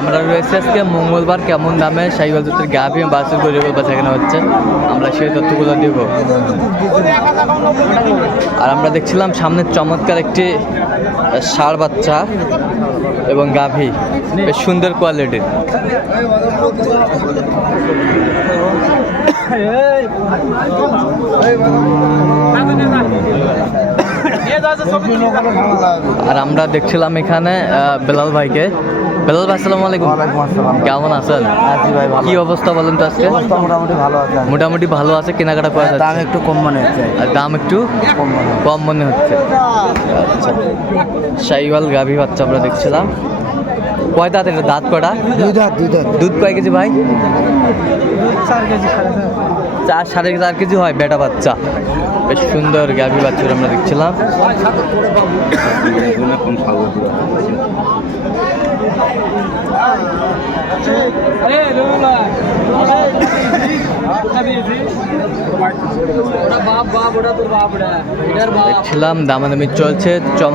আমরা রয়েছে আজকে মঙ্গলবার কেমন দামে সাইবাল জাতের গাভি বাসের গরিবল বাচ্চা কেনা হচ্ছে আমরা সেই তথ্যগুলো দিব আর আমরা দেখছিলাম সামনে চমৎকার একটি ষাঁড় বাচ্চা এবং গাভি বেশ সুন্দর কোয়ালিটির আর আমরা দেখছিলাম এখানে বেলাল ভাইকে বেলাল ভাই আসসালামু আলাইকুম। ওয়ালাইকুম আসসালাম। কেমন আছেন? আছি ভাই ভালো। কি অবস্থা বলেন তো আজকে? অবস্থা মোটামুটি ভালো আছে মোটামুটি ভালো আছে কেনাকাটা করা দাম একটু কম মনে হচ্ছে। আর দাম একটু কম মনে হচ্ছে। কম মনে হচ্ছে। আচ্ছা। শাইওয়াল গাভী বাচ্চা আমরা দেখছিলাম। কয় দাঁত এটা? দাঁত কটা? দুই দাঁত দুই দাঁত। দুধ কয় কেজি ভাই? চার সাড়ে চার কেজি। হয় বেটা বাচ্চা। বেশ সুন্দর গাভী বাচ্চা আমরা দেখছিলাম। দেখছিলাম দামাদামি চলছে চম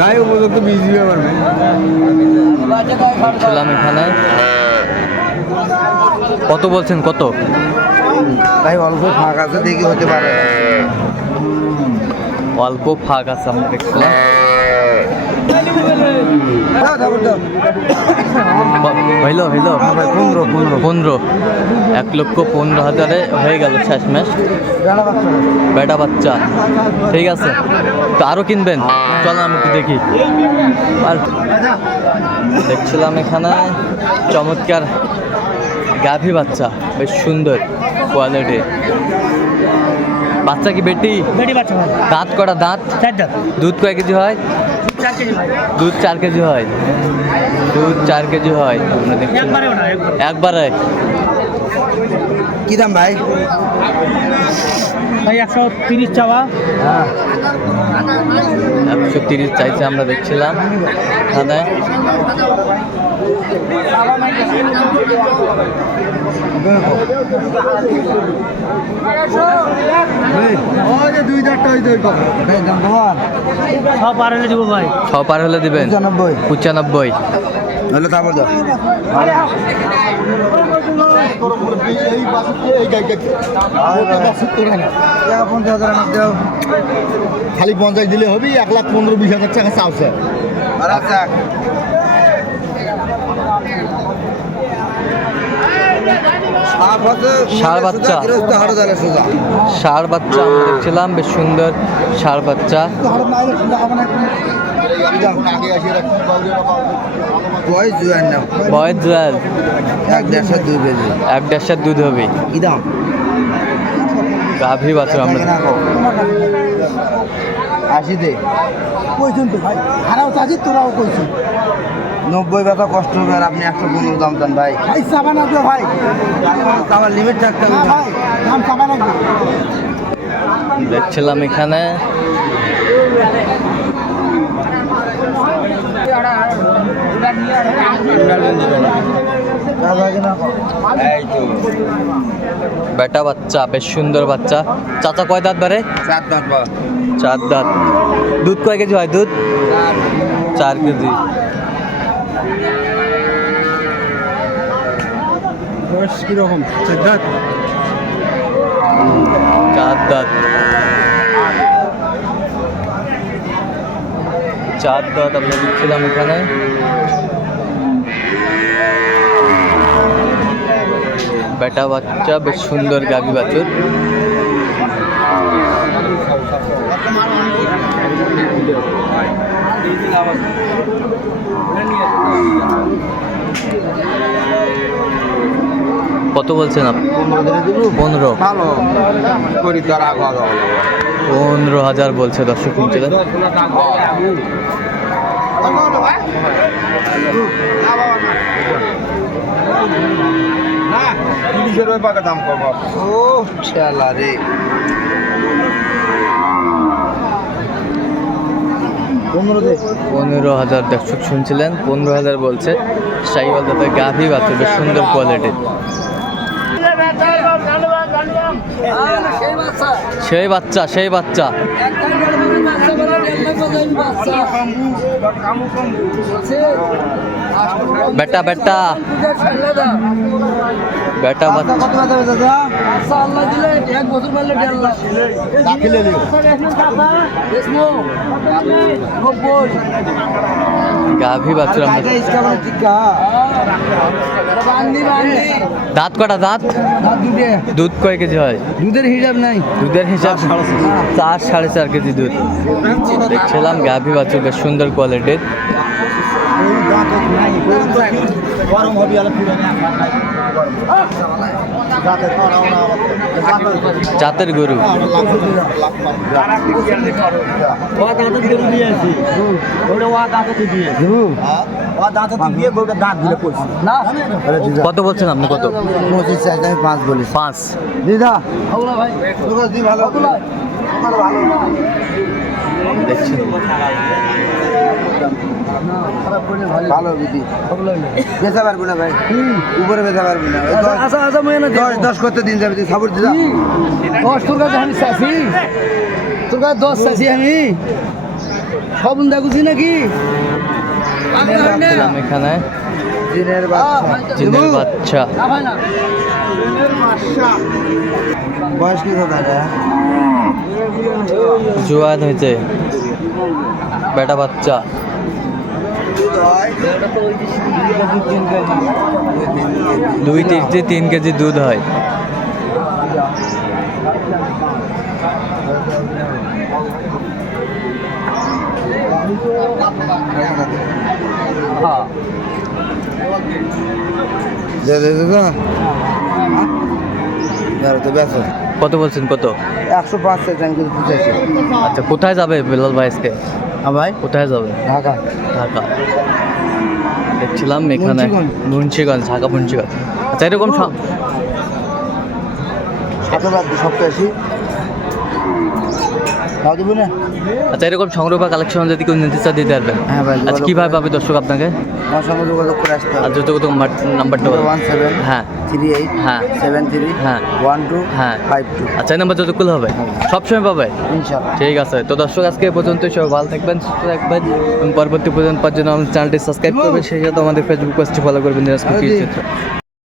গায়ে উপযুক্ত বীজ দিতে পারবে দেখছিলাম এখানে। কত বলছেন কত? ভাই অল্প ফাঁক আছে দেখি হতে পারে। অল্প ফাঁক আছে আমরা দেখছিলাম হইল হইল পনেরো পনেরো পনেরো। এক লক্ষ পনেরো হাজারে হয়ে গেল শেষমেশ। বেটা বাচ্চা। ঠিক আছে? তো আরও কিনবেন? চলো আমি দেখি। আর দেখছিলাম এখানে চমৎকার গাভী বাচ্চা। বেশ সুন্দর কোয়ালিটি বাচ্চা কি বেটি? বেটি বাচ্চা। দাঁত কটা দাঁত। দুধ কয় কেজি হয়? দুধ চার কেজি হয়। দুধ চার কেজি হয়। একবার কি দাম ভাই? ভাই একশো তিরিশ চাওয়া। একশো তিরিশ চাইছে আমরা দেখছিলাম। এখানে ছ পার হলে দিবেন পঁচানব্বই। পঁচানব্বই। হলে তারপর খালি পঞ্চাশ দিলে হবে এক লাখ পনেরো বিশ হাজার টাকা চাওছে আচ্ছা ষাঁড় বাচ্চা। ষাঁড় আমরা দেখছিলাম বেশ সুন্দর ষাঁড় বাচ্চা। বয়স এক দেড়শার দুধ হবে। গাভী বাছুর আমরা আশি দে। কইছেন তো ভাই। হারাও চাষি তোরাও কইছেন। নব্বই ব্যথা কষ্ট হবে আর আপনি একশো পনেরো দাম চান ভাই। না দিও ভাই। আমার লিমিট থাকতে হবে ভাই দাম চাবা না দেখছিলাম এখানে। বেটা বাচ্চা বেশ সুন্দর বাচ্চা। চাচা কয় দাঁত বারে? চার দাঁত বা চার দাঁত। দুধ কয় কেজি হয় দুধ? চার কেজি। বয়স কীরকম চার দাঁত চার দাঁত চার দাঁত আমরা দিচ্ছিলাম এখানে বেটা বাচ্চা বেশ সুন্দর গাভী বাছুর কত বলছেন আপনি? পনেরো ভালো। করি পনেরো হাজার বলছে দর্শক শুনছিলেন না তিরিশের ওই পাকা দাম কম ও শালা রে। পনেরো হাজার দর্শক শুনছিলেন? পনেরো হাজার বলছে। সাইওয়াল দাদা গাভি বাচ্চা বেশ সুন্দর কোয়ালিটির সেই বাচ্চা সেই বাচ্চা। বেটা বেটা বেটা বাচ্চা গাভী বাচ্চা দাঁত কটা দাঁত? দুধ। কয় কেজি হয়? দুধের হিসাব নাই। দুধের হিসাব চার সাড়ে চার। কেজি দুধ। দেখছিলাম গাভী বাছুর বেশ সুন্দর কোয়ালিটির গরম হবে জাতের গরু কত বলছেন আপনি কত? পঁচিশ আমি পাঁচ বলি পাঁচ। দিদা ভালো। দেখছেন। ভালো দিদি বেচা পারব না ভাই। উপরে বেচা পারব না। দশ- দশ করতে দিন যাবে তুই সাবর দিদা দশ তোর কাছে আমি চাষি তোর কাছে দশ চাষি আমি। সব দেখুছি নাকি? দেখছিলাম এখানে। দিনের বাচ্চা। জিনের বাচ্চা। বয়স কি কথা রে হয়েছে বেটা বাচ্চা। দুই তিনটে তিন কেজি দুধ হয়। কত বলছেন কত? একশো পাঁচ আচ্ছা কোথায় যাবে বেলাল ভাই আজকে? হ্যাঁ ভাই কোথায় যাবে? ঢাকা। ঢাকা। দেখছিলাম এখানে। মুন্সিগঞ্জ। ঢাকা মুন্সিগঞ্জ। আচ্ছা এরকম সপ্তাহে না আচ্ছা এরকম সংগ্রহ বা কালেকশন যদি কেউ নিতে চায় দিতে পারবেন হ্যাঁ ভাই, আচ্ছা যোগাযোগ কীভাবে পাবে দর্শক আপনাকে? আমার সঙ্গে যোগাযোগ করে আসতে আর হবে যত কত নাম্বারটা ওয়ান সেভেন হ্যাঁ। থ্রি এইট হ্যাঁ। সেভেন থ্রি হ্যাঁ। ওয়ান টু হ্যাঁ। ফাইভ টু আচ্ছা এই নাম্বার যতগুলো হবে? সবসময় পাবে? ঠিক আছে তো দর্শক আজকে পর্যন্ত সবাই ভালো থাকবেন সুস্থ থাকবেন। এবং পরবর্তী পর্যন্ত আমাদের চ্যানেলটি সাবস্ক্রাইব করবেন। সেই সাথে আমাদের ফেসবুক পেজটি ফলো করবেন। দিনাজপুর